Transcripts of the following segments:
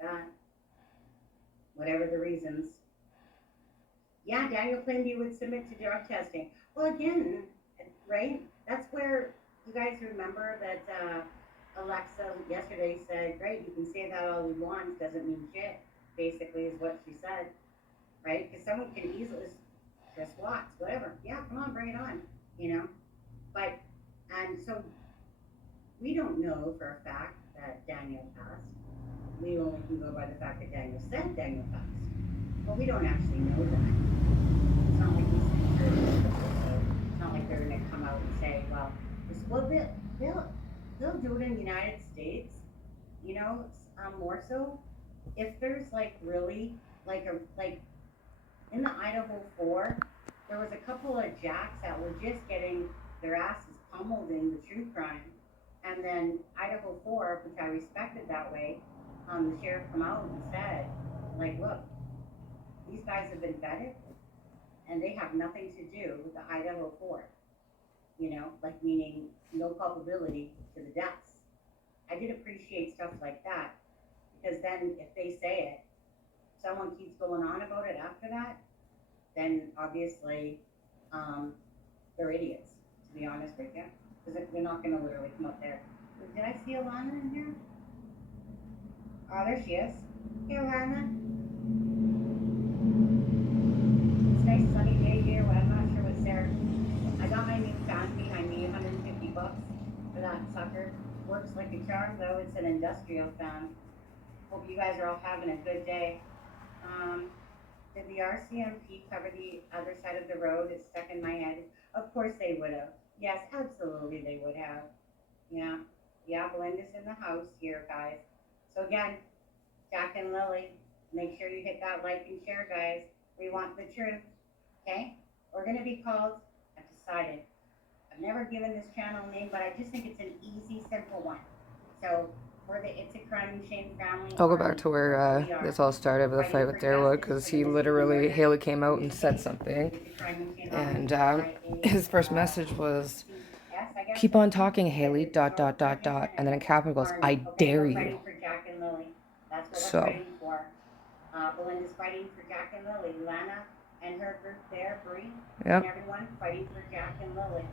that. Whatever the reasons. Yeah, Daniel claimed he would submit to drug testing. Well, again, right? That's where you guys remember that Alexa yesterday said, "Great, you can say that all you want, doesn't mean shit." Basically, is what she said, right? Because someone can easily, Chris Watts, whatever. Yeah, come on, bring it on. You know, but and so we don't know for a fact that Daniel passed. We only can go by the fact that Daniel said Daniel passed, but we don't actually know that. It's not like he's considered people, so it's not like they're going to come out and say, well, well, they'll, they'll do it in the United States, you know, more so if there's like really like in the Idaho 4, there was a couple of jacks that were just getting their asses pummeled in the true crime. And then Idaho 4, which I respected that way, the sheriff come out and said, like, look, these guys have been vetted and they have nothing to do with the Idaho 4, you know, like meaning no culpability to the deaths. I did appreciate stuff like that because then if they say it, someone keeps going on about it after that, then obviously um, they're idiots, to be honest with you, because they're not going to literally come up there. Did I see Alana in here? Oh, there she is. Hey, Alana. It's a nice sunny day here. Well, I'm not sure what's there. I got my new fan behind me, $150 for that sucker. Works like a charm, though. It's an industrial fan. Hope you guys are all having a good day. Did the RCMP cover the other side of the road? It's stuck in my head. Of course they would have. Yes, absolutely they would have. Yeah. Yeah, Belinda's in the house here, guys. So again, Jack and Lilly, make sure you hit that like and share, guys. We want the truth. Okay? We're going to be called. I've decided. I've never given this channel a name, but I just think it's an easy, simple one. So, for the It's a Crime and Shame family. I'll go back to where this all started with a fight with DAREWOOD, because he literally, Haley came out and said something, and his first message was, keep on talking, Haley, ... and then in capitals, I dare you. That's what So, we're fighting for. Belinda's fighting for Jack and Lilly. Lana and her group there, Bree, and everyone fighting for Jack and Lilly.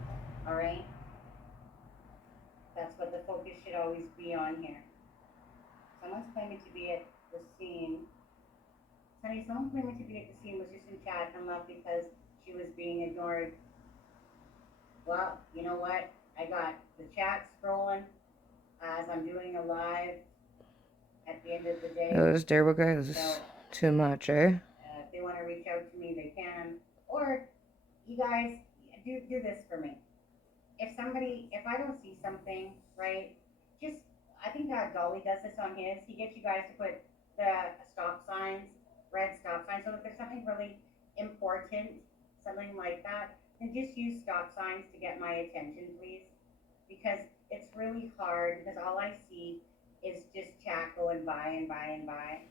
All right? That's what the focus should always be on here. Someone's claiming to be at the scene. Sonny, someone claiming to be at the scene was just in chat and left because she was being ignored. Well, you know what? I got the chat scrolling as I'm doing a live at the end of the day. This DAREWOOD guy is too much, eh? If they want to reach out to me, they can. Or, you guys, do this for me. If I don't see something, right, just, I think Dolly does this on his. He gets you guys to put the stop signs, red stop signs. So if there's something really important, something like that, then just use stop signs to get my attention, please. Because it's really hard, because all I see is just chat going by and by and by.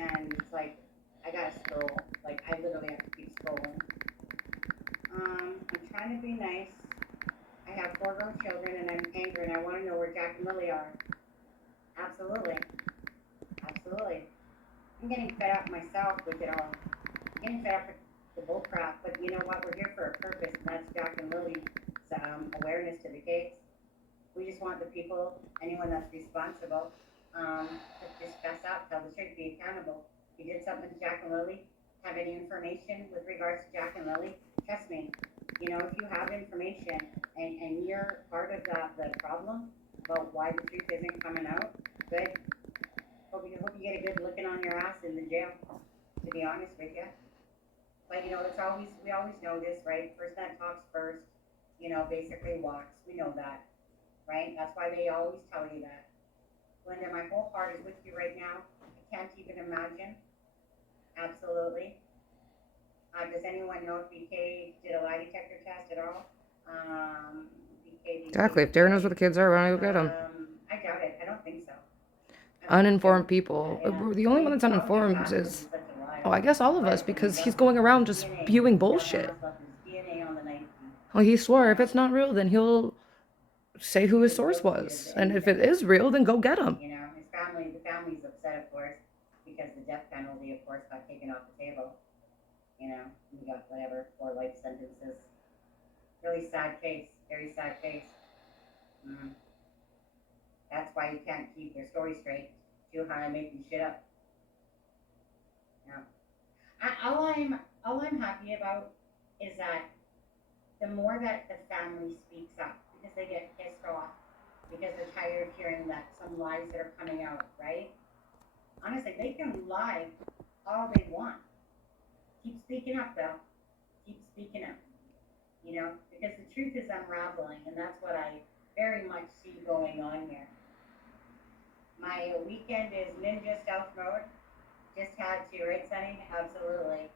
And it's like, I gotta scroll. Like, I literally have to keep scrolling. I'm trying to be nice. I have 4 grown children and I'm angry and I want to know where Jack and Lilly are. Absolutely. Absolutely. I'm getting fed up myself with it all. I'm getting fed up with the bull crap, but you know what? We're here for a purpose, and that's Jack and Lilly's awareness to the case. We just want the people, anyone that's responsible, to just fess up, tell the truth, be accountable. If you did something to Jack and Lilly, have any information with regards to Jack and Lilly, trust me, you know, if you have information and you're part of the problem about why the truth isn't coming out, good. Hope you get a good looking on your ass in the jail, to be honest with you. But you know, we always know this, right? Person that talks first, you know, basically walks. We know that, right? That's why they always tell you that. Linda, my whole heart is with you right now. I can't even imagine. Absolutely. Does anyone know if BK did a lie detector test at all? BK, exactly. If Darren knows where the kids are, why don't you go get them? I doubt it. I don't think so. Uninformed people. The only one that's uninformed is, oh, I guess all of us, because he's going around just spewing bullshit. Well, he swore if it's not real, then he'll say who his source was. And if it is real, then go get him. You know, his family the family's upset, of course, because the death penalty, of course, got taken off the table. You know, we got whatever, 4 life sentences. Really sad case, very sad case. That's why you can't keep your story straight. Too high, making shit up. Yeah. All I'm happy about is that the more that the family speaks up, because they get pissed off, because they're tired of hearing that some lies that are coming out, right? Honestly, they can lie all they want. Keep speaking up, though. Keep speaking up. You know, because the truth is unraveling, and that's what I very much see going on here. My weekend is ninja stealth mode. Just had to, right, Sonny? Absolutely.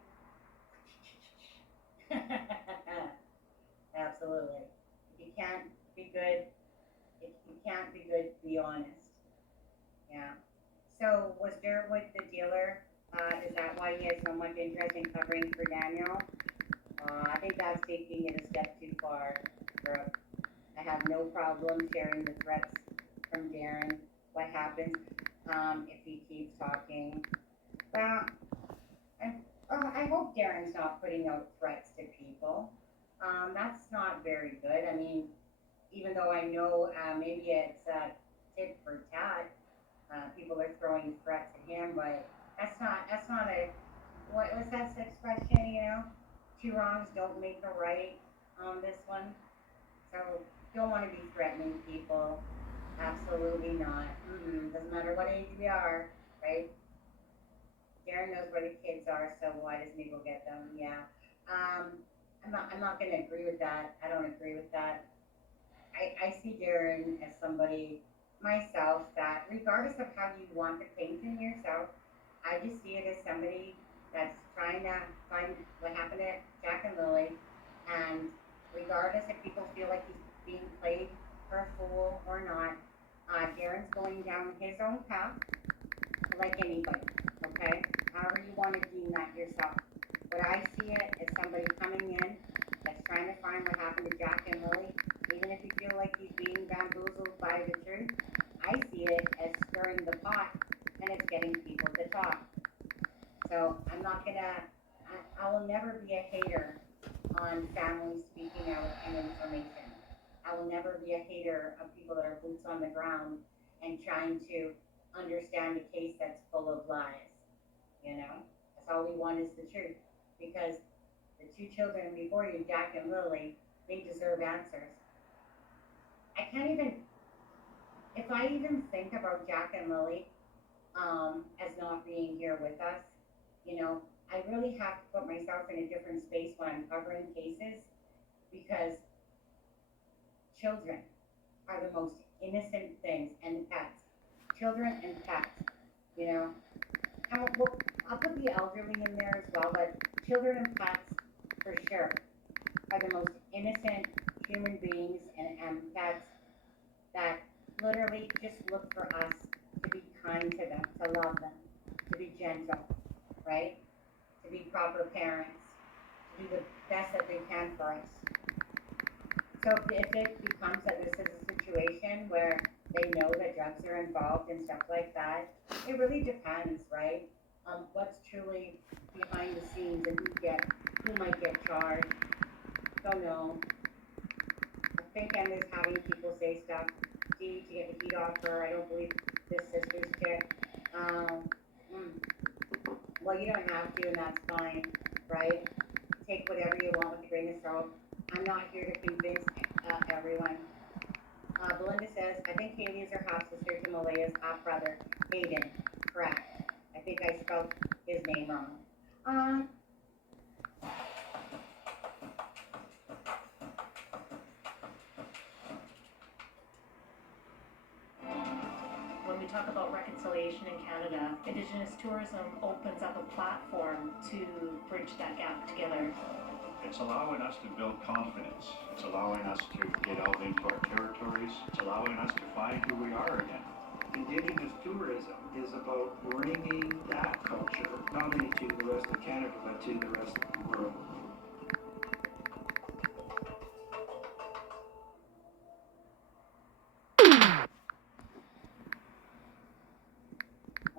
Absolutely. If you can't be good, if you can't be good, be honest. Yeah. So was DAREWOOD the dealer? Is that why he has so much interest in covering for Daniel? I think that's taking it a step too far, Brooke. I have no problem sharing the threats from Darren. What happens if he keeps talking? Well, I hope Darren's not putting out threats to people. That's not very good. I mean, even though I know maybe it's tit for tat, people are throwing threats at him, but that's not a, what was that expression, you know? 2 wrongs don't make a right on this one. So don't want to be threatening people. Absolutely not. Doesn't matter what age we are, right? Darren knows where the kids are, so why doesn't he go get them? Yeah. I'm not going to agree with that. I don't agree with that. I see Darren as somebody myself that, regardless of how you want to paint him yourself, I just see it as somebody that's trying to find what happened to Jack and Lilly, and regardless if people feel like he's being played for a fool or not, Darren's going down his own path, like anybody, okay? However you want to deem that yourself. But I see it as somebody coming in that's trying to find what happened to Jack and Lilly, even if you feel like he's being bamboozled by the truth. I see it as stirring the pot, and it's getting people to talk. So I'm not gonna, I will never be a hater on families speaking out and information. I will never be a hater of people that are boots on the ground and trying to understand a case that's full of lies. You know, that's all we want is the truth. Because the 2 children before you, Jack and Lilly, they deserve answers. I can't even, if I even think about Jack and Lilly as not being here with us, you know, I really have to put myself in a different space when I'm covering cases, because children are the most innocent things, and pets. Children and pets, you know. I'll put the elderly in there as well, but children and pets, for sure, are the most innocent human beings and pets that literally just look for us to be kind to them, to love them, to be gentle, right? To be proper parents, to do the best that they can for us. So if it becomes that this is a situation where they know that drugs are involved and stuff like that, it really depends, right? What's truly behind the scenes and who might get charged. Don't know. I think Emma's having people say stuff to get the heat off her. I don't believe this sister's chick. Well, you don't have to, and that's fine, right? Take whatever you want with a grain of salt. I'm not here to convince everyone. Belinda says, I think Haley is her half-sister to Malayah's half-brother, Hayden. Correct. I think I spelled his name wrong. When we talk about reconciliation in Canada, Indigenous tourism opens up a platform to bridge that gap together. It's allowing us to build confidence. It's allowing us to get out into our territories. It's allowing us to find who we are again. Indigenous tourism is about bringing that culture not only to the rest of Canada, but to the rest of the world.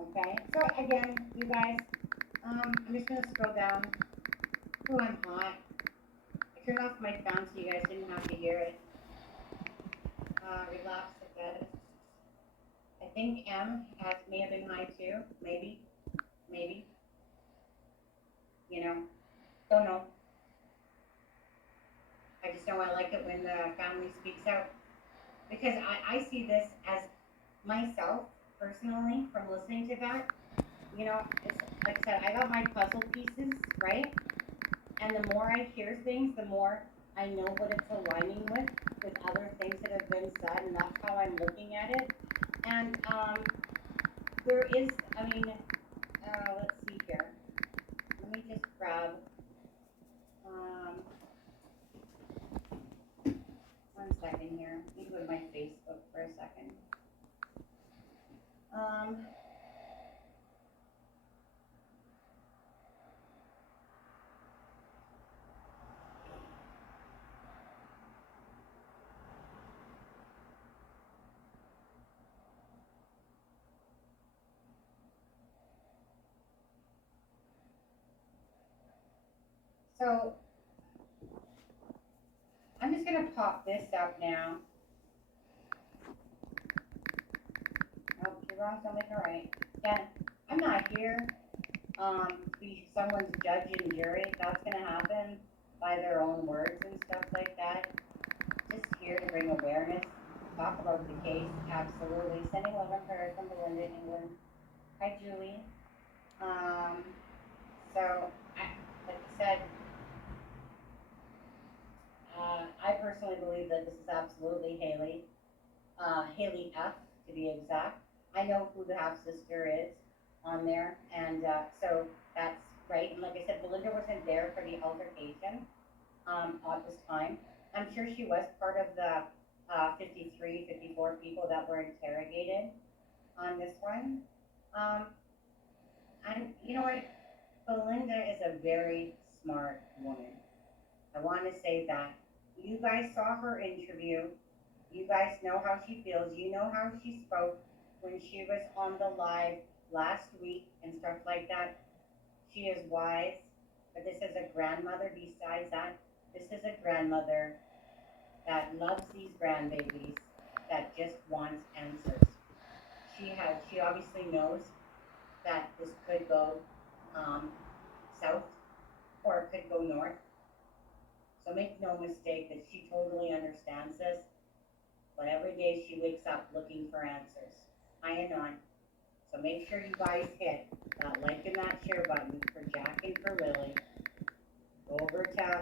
Okay, so again, you guys, I'm just gonna scroll down. Oh, I'm hot. I turned off my fan so you guys didn't have to hear it. Relapse status. I think M may have been high too. Maybe. You know, don't know. I just know I like it when the family speaks out. Because I see this as myself, personally, from listening to that. You know, it's like I said, I got my puzzle pieces, right? And the more I hear things, the more I know what it's aligning with other things that have been said, and that's how I'm looking at it. And there is, I mean, let's see here. Let me just grab, one second here. Let me go to my Facebook for a second. So I'm just gonna pop this up now. Oh, you're wrong, something right. Yeah, I'm not here to be someone's judge and jury. That's gonna happen by their own words and stuff like that. Just here to bring awareness, talk about the case, absolutely. Sending love and prayers from Belinda, England. Hi, Julie. So, like I said, I personally believe that this is absolutely Haley. Haley F, to be exact. I know who the half sister is on there, and so that's right. And like I said, Belinda wasn't there for the altercation at this time. I'm sure she was part of the 53, 54 people that were interrogated on this one. And you know what? Belinda is a very smart woman. I want to say that. You guys saw her interview. You guys know how she feels. You know how she spoke when she was on the live last week and stuff like that. She is wise, but this is a grandmother. Besides that, this is a grandmother that loves these grandbabies, that just wants answers. She obviously knows that this could go south or it could go north. So make no mistake that she totally understands this, but every day she wakes up looking for answers. I and on. So make sure you guys hit that like and that share button for Jack and for Lily. Go over to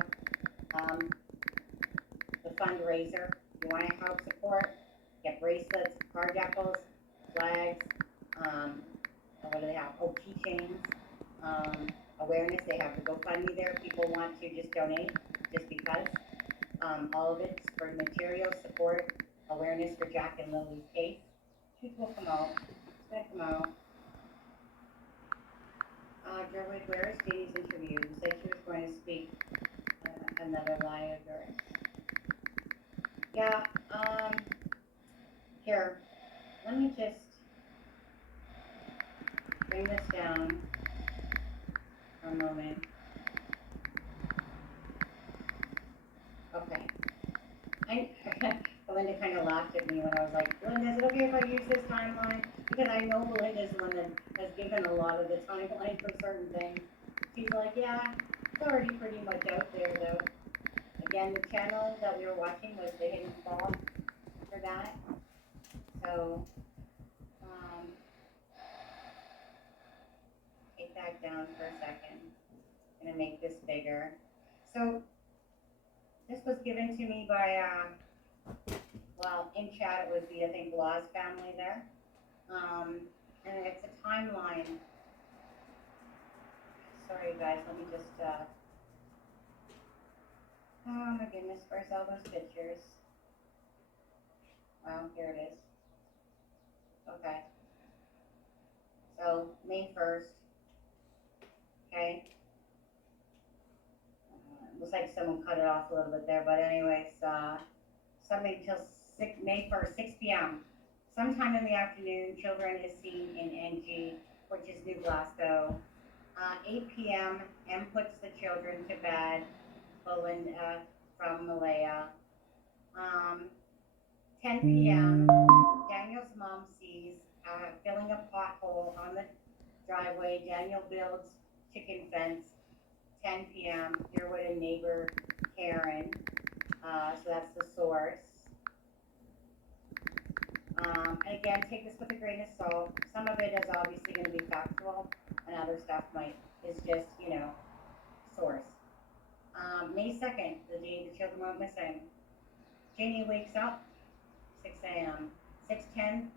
the fundraiser. If you want to help support, get bracelets, card decals, flags, what do they have? Oh, keychains, awareness. They have the GoFundMe there. People want to just donate just because. All of it's for material support, awareness for Jack and Lily's case. Truth will come out. It's going to come out. Darewood, where is Janie's interview? You said she was going to speak another live. Yeah, here, let me just bring this down for a moment. Okay. Belinda kind of laughed at me when I was like, Belinda, is it okay if I use this timeline? Because I know Belinda's the one that has given a lot of the timeline for certain things. She's like, yeah, it's already pretty much out there though. Again, the channel that we were watching was the Hidden Fall for that. So, take that down for a second. I'm gonna make this bigger. So, this was given to me by, well, in chat it was the, I think, Law's family there. And it's a timeline. Sorry guys, let me just, oh my goodness, where's all those pictures? Well, here it is. Okay. So, May 1st. Okay. Looks like someone cut it off a little bit there, but anyways, something till May 1st, 6 p.m. Sometime in the afternoon, children is seen in NG which is New Glasgow. 8 p.m. M puts the children to bed. Belinda from Melayah. 10 p.m. Daniel's mom sees filling a pothole on the driveway. Daniel builds chicken fence. 10 p.m. Deerwood and neighbor Karen. So that's the source. And again, take this with a grain of salt. Some of it is obviously going to be factual, and other stuff is just, source. May 2nd, the day the children went missing. Janie wakes up, 6 a.m. 6:10,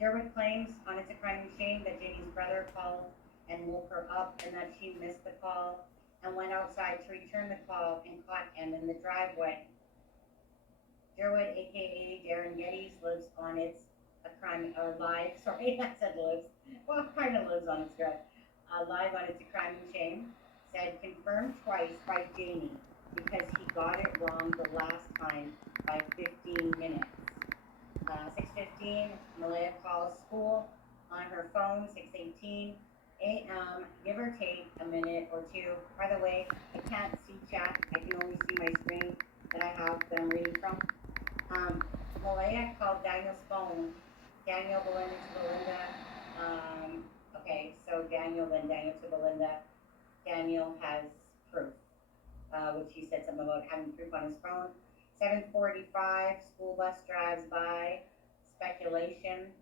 Derwood claims on It's a Crime and Shame that Janie's brother called and woke her up and that she missed the call and went outside to return the call and caught M in the driveway. Derwood, aka Darren Geddes, lives on It's a Crime, or live, sorry, I said lives, well, kind of lives on It's live on It's a Crime and Shame, said confirmed twice by Janie because he got it wrong the last time by 15 minutes. 6:15, Melayah calls school on her phone, 6:18 a.m., give or take a minute or two. By the way, I can't see chat, I can only see my screen that I have that I'm reading from. Melayah called Daniel's phone, Daniel, Belinda to Belinda. Okay, so Daniel, then Daniel to Belinda. Daniel has proof, which he said something about having proof on his phone. 7:45, school bus drives by, speculation.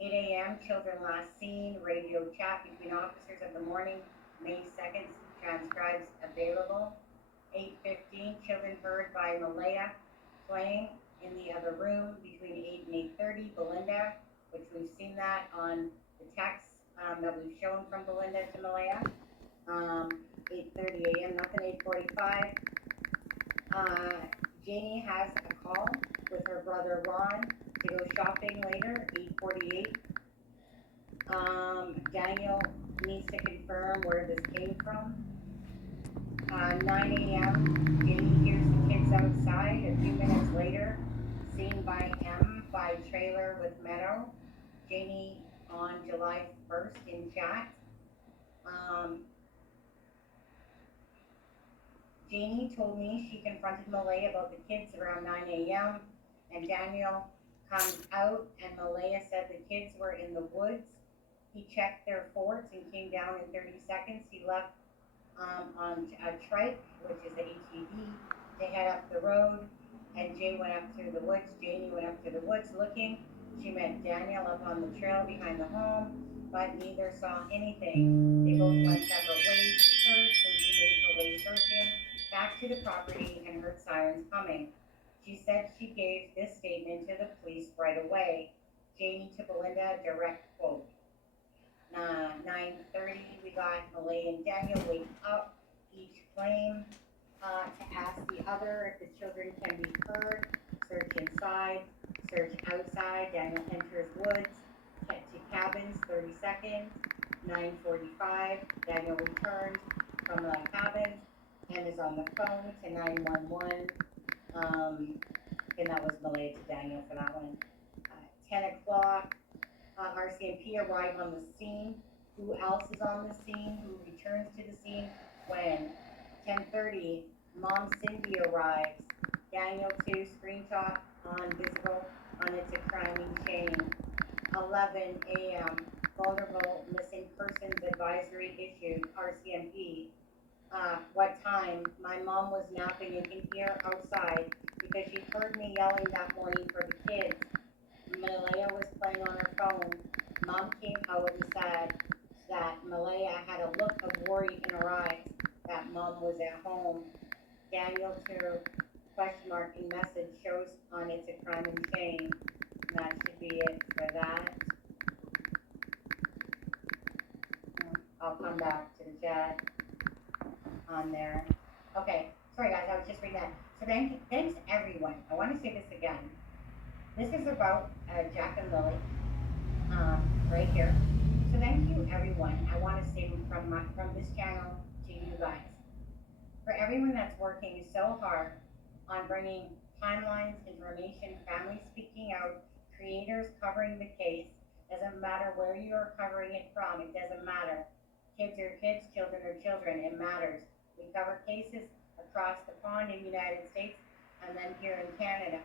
8 a.m., children last seen, radio chat between officers of the morning, May 2nd, transcribes available. 8:15, children heard by Melayah playing in the other room between 8 and 8:30, Belinda, which we've seen that on the text that we've shown from Belinda to Melayah. 8:30 a.m., nothing. 8:45. Janie has a call with her brother Ron to go shopping later. 8:48. Daniel needs to confirm where this came from. 9 a.m. Janie hears the kids outside. A few minutes later, seen by M by trailer with Meadow. Janie on July 1st in chat. Janie told me she confronted Melayah about the kids around 9 a.m. and Daniel comes out and Melayah said the kids were in the woods. He checked their forts and came down in 30 seconds. He left on a trike, which is the ATV, to head up the road, and Jay went up through the woods. Janie went up to the woods looking. She met Daniel up on the trail behind the home, but neither saw anything. They both went separate ways to search, and she made her way searching back to the property and heard sirens coming. She said she gave this statement to the police right away. Janie to Belinda, direct quote. 9:30, we got Melayah and Daniel wake up, each claim to ask the other if the children can be heard. Search inside, search outside. Daniel enters woods, get to cabins, 30 seconds. 9:45, Daniel returns from the cabins and is on the phone to 911. And that was Melayah to Daniel for that one. 10 o'clock, RCMP arrive on the scene. Who else is on the scene? Who returns to the scene? When? 10:30, Mom Cindy arrives. Daniel 2, screenshot on visible on It's a Crime and Shame. 11 a.m., vulnerable missing persons advisory issued, RCMP. What time? My mom was napping and can hear outside because she heard me yelling that morning for the kids. Melayah was playing on her phone. Mom came out and said that Melayah had a look of worry in her eyes, that Mom was at home. Daniel to question mark in message shows on It's a Crime and Shame. And that should be it for that. I'll come back to the chat on there. Okay, sorry guys, I was just reading that. So thanks everyone. I want to say this again. This is about Jack and Lilly, right here. So thank you everyone. I want to say from this channel to you guys. For everyone that's working so hard on bringing timelines, information, families speaking out, creators covering the case, Doesn't matter where you're covering it from, it doesn't matter. Kids are kids, children are children, it matters. We cover cases across the pond in the United States and then here in Canada.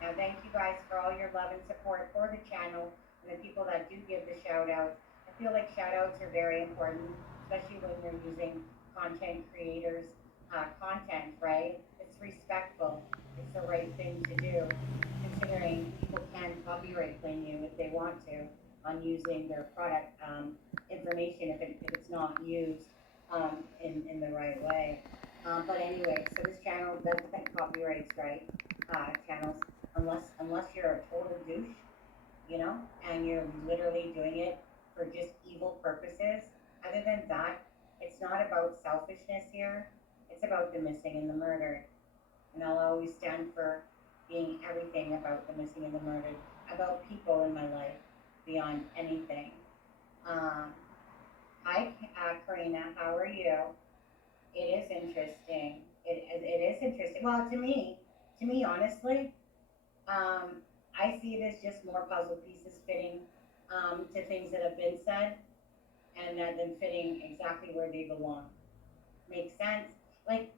Now, thank you guys for all your love and support for the channel and the people that do give the shout outs. I feel like shout outs are very important, especially when you're using content creators' content, right? It's respectful. It's the right thing to do, considering people can copyright claim you if they want to on using their product information if it's not used in the right way. But anyway, so this channel doesn't copyright strike channels unless you're a total douche, you know, and you're literally doing it for just evil purposes. Other than that, it's not about selfishness here. It's about the missing and the murdered. And I'll always stand for being everything about the missing and the murdered, about people in my life beyond anything. Hi, Karina, how are you? It is interesting. It is interesting. Well, to me, honestly, I see it as just more puzzle pieces fitting to things that have been said, and them fitting exactly where they belong. Makes sense? Like,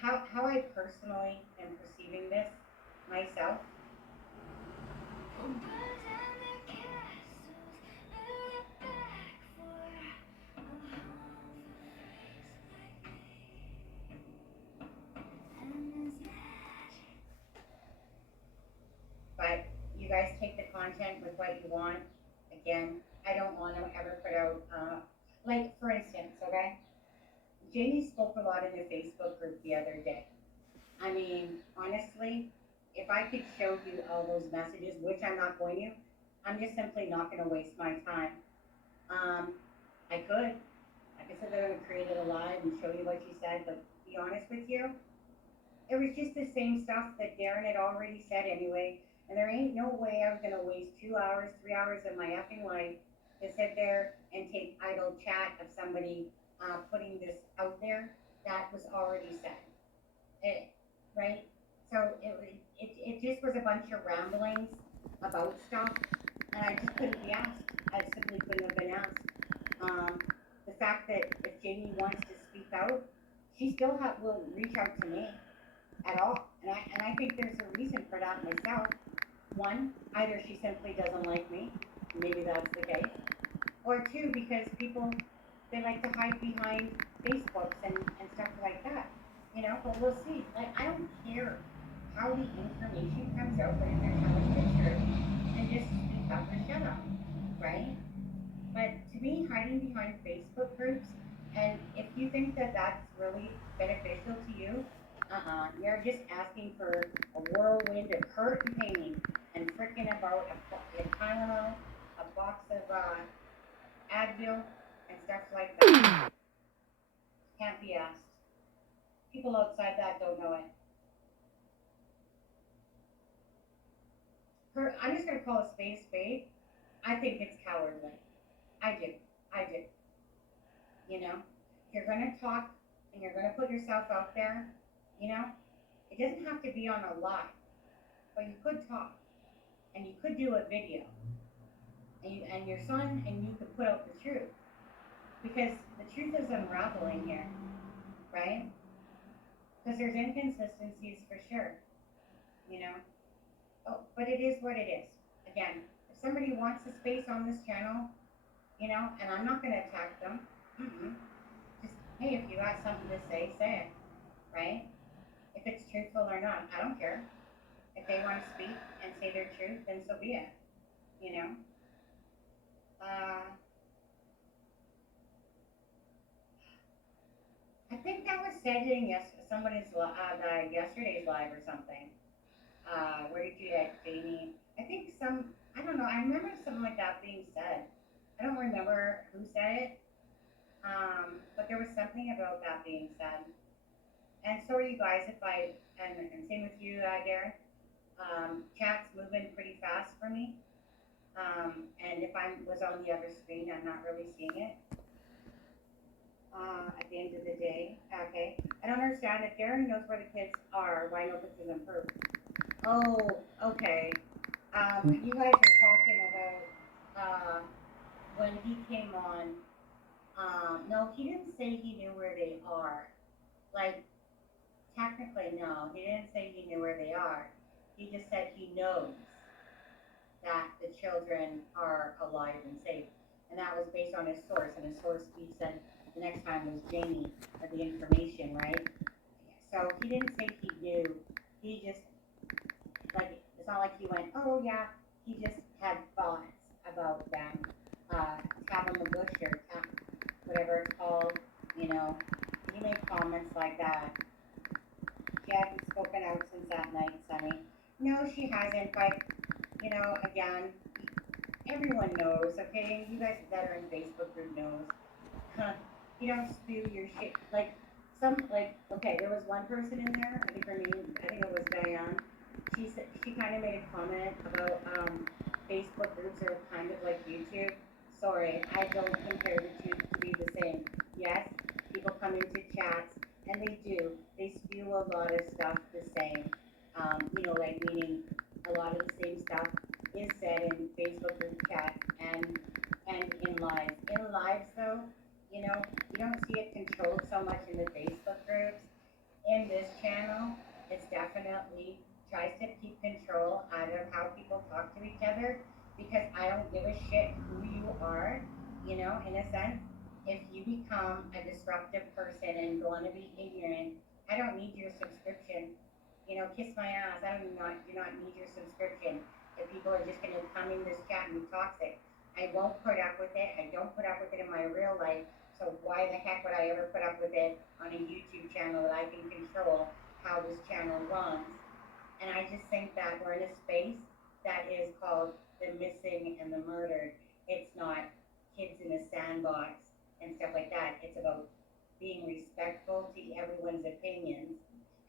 how I personally am perceiving this myself. But you guys take the content with what you want. Again, I don't want to ever put out, like, for instance, okay? Jamie spoke a lot in the Facebook group the other day. I mean, honestly, if I could show you all those messages, which I'm not going to, I'm just simply not going to waste my time. I could. Like I said, I'm going to create it alive and show you what she said, but to be honest with you, it was just the same stuff that Darren had already said anyway. And there ain't no way I was going to waste 2 hours, 3 hours of my effing life to sit there and take idle chat of somebody putting this out there that was already said. Right? So it just was a bunch of ramblings about stuff, and I just couldn't be asked. I simply couldn't have been asked. The fact that if Jamie wants to speak out, she still will reach out to me at all, and I think there's a reason for that myself. One, either she simply doesn't like me, maybe that's the case, or two, because people, they like to hide behind Facebooks and stuff like that, you know, but we'll see. Like, I don't care how the information comes out, but if they're telling the truth, then just speak up or shut up, right? But to me, hiding behind Facebook groups, and if you think that that's really beneficial to you, you're just asking for a whirlwind of curtain painting and freaking about a Tylenol, a box of Advil, and stuff like that. Can't be asked. People outside that don't know it. I'm just going to call a spade a spade. I think it's cowardly. I do. You know, if you're going to talk and you're going to put yourself out there, you know, it doesn't have to be on a lie, but you could talk and you could do a video, and your son and you could put out the truth, because the truth is unraveling here, right? Because there's inconsistencies for sure, you know. Oh, but it is what it is. Again, if somebody wants a space on this channel, you know, and I'm not going to attack them, just, hey, if you got something to say, say it, right? If it's truthful or not, I don't care. If they want to speak and say their truth, then so be it, you know. I think that was said in somebody's yesterday's live or something. Where did you get Jamie? I think I don't know, I remember something like that being said. I don't remember who said it, but there was something about that being said. And so are you guys, and same with you, Darren. Chat's moving pretty fast for me. And if I was on the other screen, I'm not really seeing it. At the end of the day, okay. I don't understand. If Darren knows where the kids are, why no pictures improved? Oh, okay. You guys were talking about, when he came on, no, he didn't say he knew where they are. Like, technically, no, he didn't say he knew where they are. He just said he knows that the children are alive and safe. And that was based on his source, and his source, he said, the next time was Jamie, of the information, right? So he didn't say he knew, he just, like, it's not like he went, oh yeah, he just had thoughts about them. Tabamabush or whatever it's called, you know, he made comments like that. She hasn't spoken out since that night, Sonny. No, she hasn't, but, you know, again, everyone knows, okay? You guys that are in Facebook group knows. Huh, you don't spew your shit. Okay, there was one person in there, I think her name, I think it was Diane. She said, she kind of made a comment about, Facebook groups are kind of like YouTube. Sorry, I don't compare the two to be the same. Yes, people come into chats, and they do. They spew a lot of stuff the same. Like meaning a lot of the same stuff is said in Facebook group chats and in lives. In lives, though, you don't see it controlled so much in the Facebook groups. In this channel, it's definitely tries to keep control out of how people talk to each other because I don't give a shit who you are, in a sense. If you become a disruptive person and want to be ignorant, I don't need your subscription. Kiss my ass. I don't do not need your subscription. If people are just gonna come in this chat and be toxic, I won't put up with it. I don't put up with it in my real life. So why the heck would I ever put up with it on a YouTube channel that I can control how this channel runs? And I just think that we're in a space that is called the missing and the murdered. It's not kids in a sandbox and stuff like that. It's about being respectful to everyone's opinions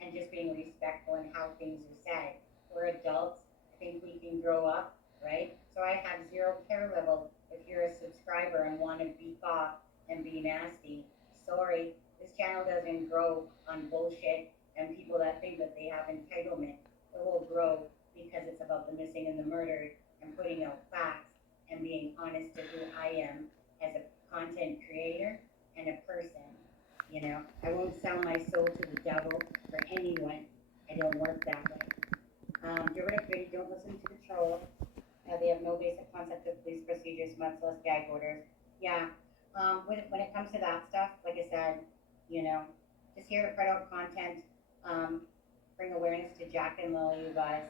and just being respectful in how things are said. We're adults. I think we can grow up, right? So I have zero care level if you're a subscriber and want to beef off and be nasty. Sorry, this channel doesn't grow on bullshit and people that think that they have entitlement. It will grow because it's about the missing and the murdered and putting out facts and being honest to who I am as a content creator and a person. I won't sell my soul to the devil for anyone. I don't work that way. Get rid of greedy, don't listen to the troll. They have no basic concept of police procedures, much less gag orders. Yeah, when it comes to that stuff, like I said, just here to put out content, bring awareness to Jack and Lilly, you guys.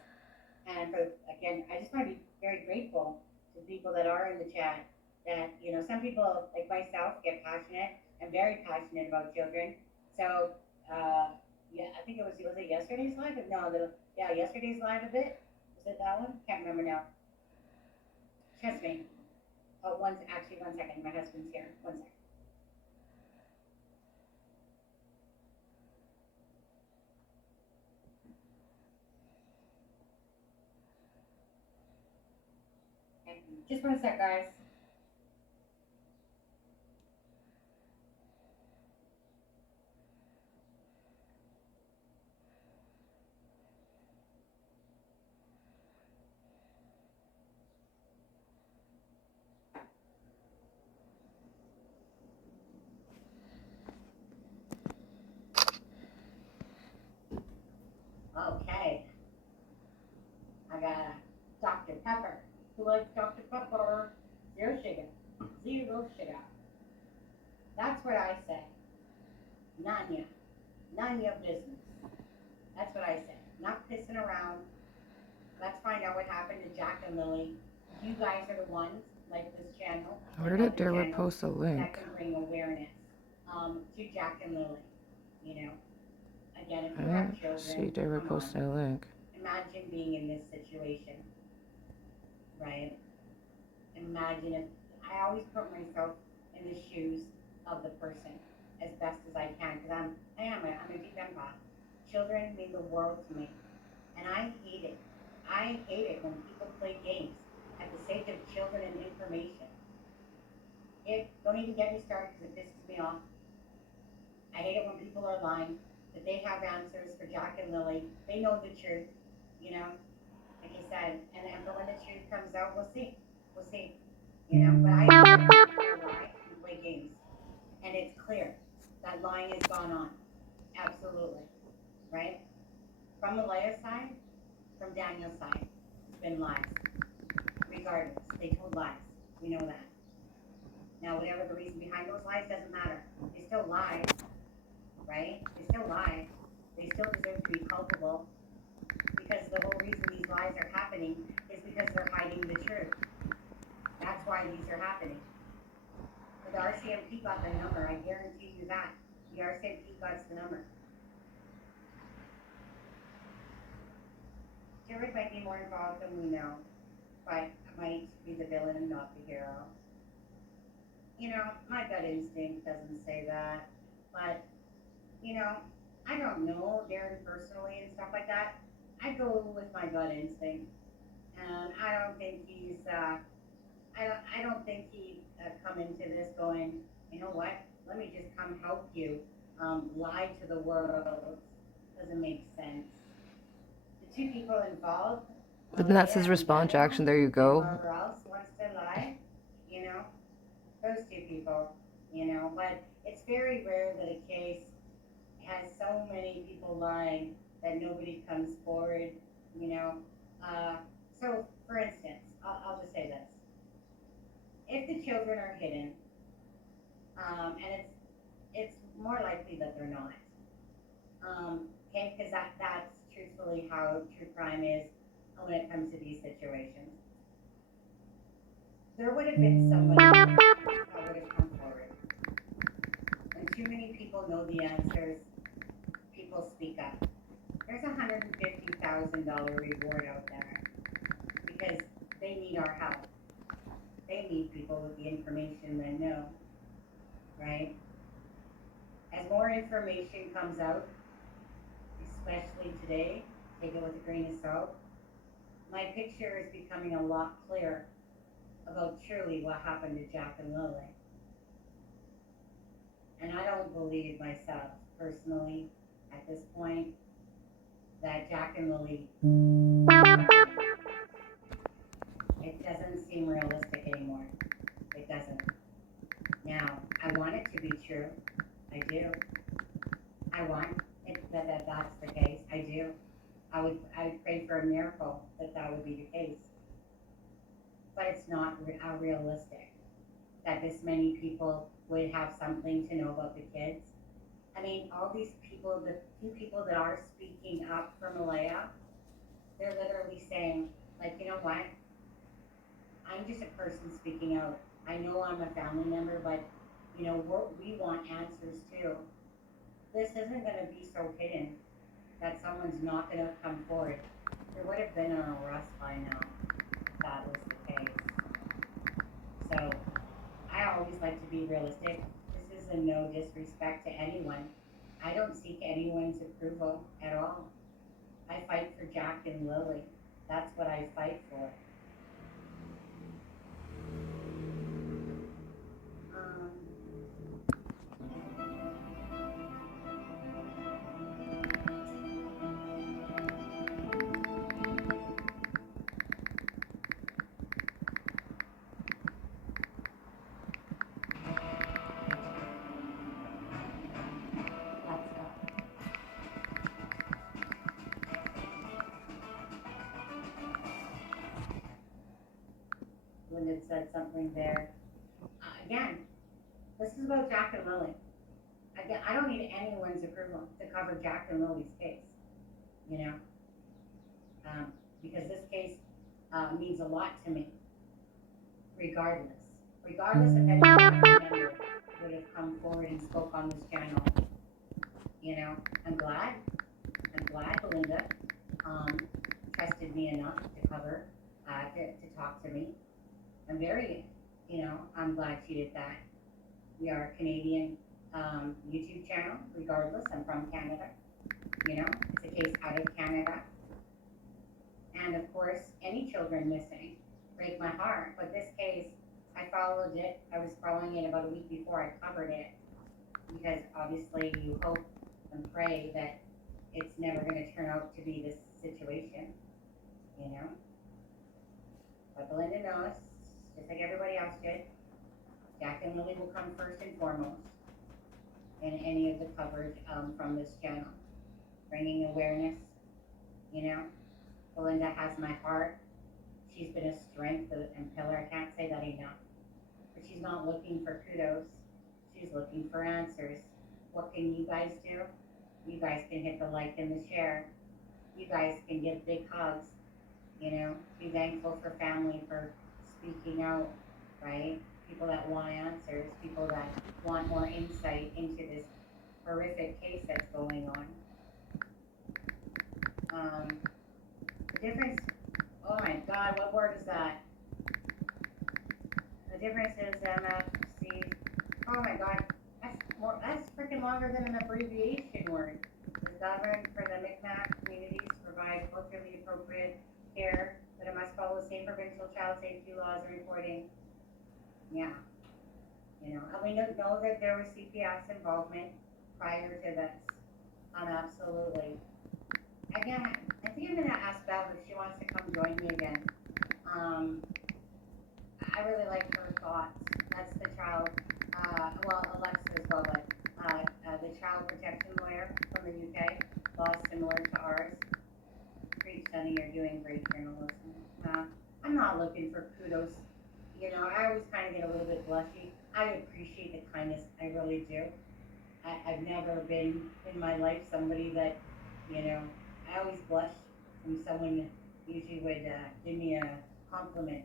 And again, I just want to be very grateful to people that are in the chat that, some people like myself get passionate. I'm very passionate about children. So, yeah, I think was it yesterday's live? No, yesterday's live a bit. Was it that one? Can't remember now. Trust me. Oh, one second. My husband's here. One second. Okay. Just 1 sec, guys. Okay. I got Dr. Pepper. Who likes Dr. Pepper? Zero sugar. Zero sugar. That's what I say. Nanya. None your business. That's what I say. Not pissing around. Let's find out what happened to Jack and Lilly. You guys are the ones, like this channel. Where did DAREWOOD post a That link? can bring awareness to Jack and Lilly. Again, if I you have didn't children, see DAREWOOD post a link. imagine being in this situation, right? Imagine if I always put myself in the shoes of the person as best as I can because I'm a deep empath. Children mean the world to me, and I hate it. I hate it when people play games at the sake of children and information. Don't even get me started because it pisses me off. I hate it when people are lying that they have answers for Jack and Lilly. They know the truth, like you said, but when the truth comes out, we'll see. We'll see. You know, but I don't lie and play games. And it's clear that lying has gone on. Absolutely. Right? From Melayah's side, from Daniel's side, it's been lies. Regardless, they told lies. We know that. Now, whatever the reason behind those lies doesn't matter. They still lie, right? They still lie. They still deserve to be culpable because the whole reason these lies are happening is because they're hiding the truth. That's why these are happening. But the RCMP got the number. I guarantee you that. The RCMP got the number. Jared might be more involved than we know, but might be the villain and not the hero. You know, my gut instinct doesn't say that, but, you know, I don't know Darren personally and stuff like that. I go with my gut instinct, and I don't think he's, I don't think he'd come into this going, you know what, let me just come help you, lie to the world. Doesn't make sense. The two people involved. But then that's his response action. There you go. Whoever else wants to lie, you know, those two people, you know. But it's very rare that a case has so many people lying that nobody comes forward, you know. So, for instance, I'll just say this. If the children are hidden, and it's more likely that they're not, okay, because that's truthfully how true crime is when it comes to these situations. There would have been somebody that would have come forward. When too many people know the answers, people speak up. There's $150,000 reward out there because they need our help. They need people with the information that know, right? As more information comes out, especially today, take it with a grain of salt, my picture is becoming a lot clearer about truly what happened to Jack and Lilly. And I don't believe myself, personally, at this point, that Jack and Lilly, it doesn't seem realistic anymore. It doesn't. Now, I want it to be true. I do. I want it that that's the case. I do. I would pray for a miracle that would be the case. But it's not realistic that this many people would have something to know about the kids. I mean, all these people, the few people that are speaking up for Melayah, they're literally saying, like, you know what? I'm just a person speaking out. I know I'm a family member, but, you know, we want answers too. This isn't going to be so hidden that someone's not going to come forward. There would have been an arrest by now if that was the case. So, I always like to be realistic. This is a no disrespect to anyone. I don't seek anyone's approval at all. I fight for Jack and Lilly. That's what I fight for. Linda said something there. Again, this is about Jack and Lilly. Again, I don't need anyone's approval to cover Jack and Lily's case, you know, because this case means a lot to me, regardless if any family member would have come forward and spoke on this channel. You know, I'm glad Belinda trusted me enough to cover, to talk to me. I'm very, you know, I'm glad she did that. We are a Canadian YouTube channel, regardless. I'm from Canada. You know, it's a case out of Canada. And of course, any children missing break my heart. But this case, I followed it. I was following it about a week before I covered it. Because obviously you hope and pray that it's never going to turn out to be this situation. you know? But Belinda knows, just like everybody else did, Jack and Lilly will come first and foremost in any of the coverage from this channel. Bringing awareness, you know? Belinda has my heart. She's been a strength and pillar. I can't say that enough. But she's not looking for kudos. She's looking for answers. What can you guys do? You guys can hit the like and the share. You guys can give big hugs, you know? Be thankful for family for speaking out, right? People that want answers, people that want more insight into this horrific case that's going on. The difference, oh my God, what word is that? The difference is MFC, oh my God, that's freaking longer than an abbreviation word. Is governed for the Mi'kmaq communities to provide culturally appropriate care, but it must follow the same provincial child safety laws and reporting. Yeah. You know, and we know that there was CPS involvement prior to this. Absolutely. Again, I think I'm gonna ask Bev if she wants to come join me again. I really like her thoughts. That's the child, well, Alexa as well, but the child protection lawyer from the UK, law similar to ours. Great, Sonny, you're doing great journalism. I'm not looking for kudos. You know, I always kind of get a little bit blushy. I appreciate the kindness, I really do. I've never been in my life somebody that, you know, I always blush when someone usually would give me a compliment.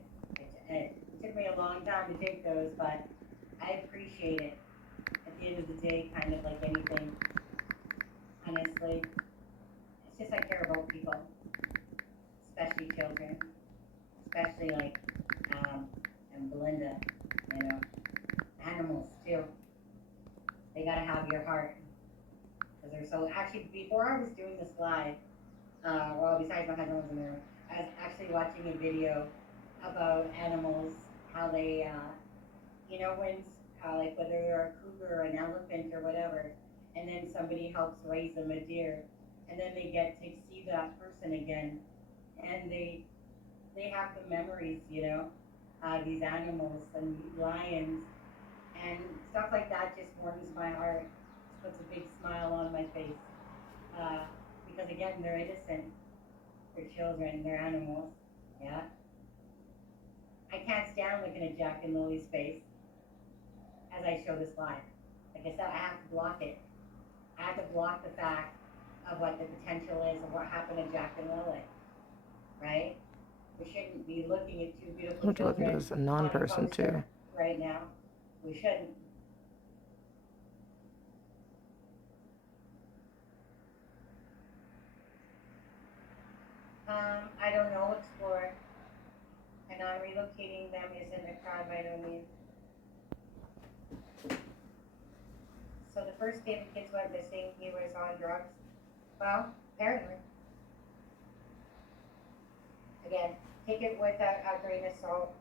It took me a long time to take those, but I appreciate it. At the end of the day, kind of like anything, honestly, it's just I care about people, especially children, especially like, and Belinda, you know, animals too. They gotta have your heart, because they're so, actually, before I was doing this live, well, besides my husband was in there, I was actually watching a video about animals, how they, you know, when, like whether they're a cougar or an elephant or whatever, and then somebody helps raise them, a deer, and then they get to see that person again, and they have the memories, you know, these animals and lions, and stuff like that just warms my heart, puts a big smile on my face, because again, they're innocent, they're children, they're animals, yeah. I can't stand looking at Jack and Lily's face as I show this live. Like I said, I have to block it. I have to block the fact of what the potential is of what happened to Jack and Lily, right? We shouldn't be looking at two beautiful children as a non-person too. Right now. We shouldn't. I don't know, explore. And I'm relocating them isn't a crime by no means. So the first day the kids went missing, he was on drugs. Well, apparently. Again, take it with a grain of salt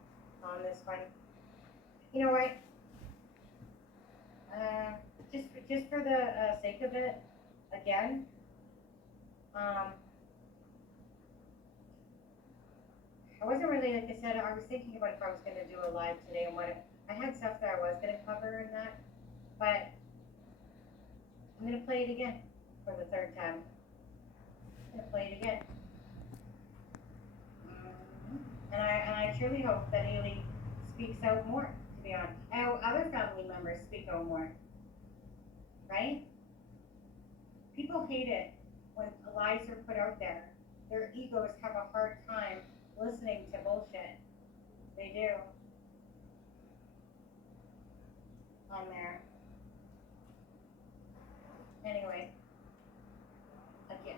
on this one. You know what? Just for the sake of it, again, I wasn't really, like I said, I was thinking about if I was going to do a live today and I had stuff that I was going to cover in that, but I'm going to play it again for the third time. I'm going to play it again. And I truly hope that Haley speaks out more, to be honest. And other family members speak out more, right? People hate it when lies are put out there. Their egos have a hard time listening to bullshit. They do. On there. Anyway. Again,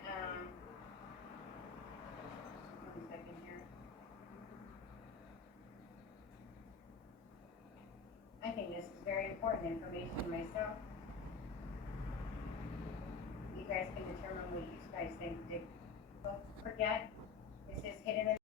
1 second here. I think this is very important information myself. You guys can determine what you guys think. Don't forget, this is hidden in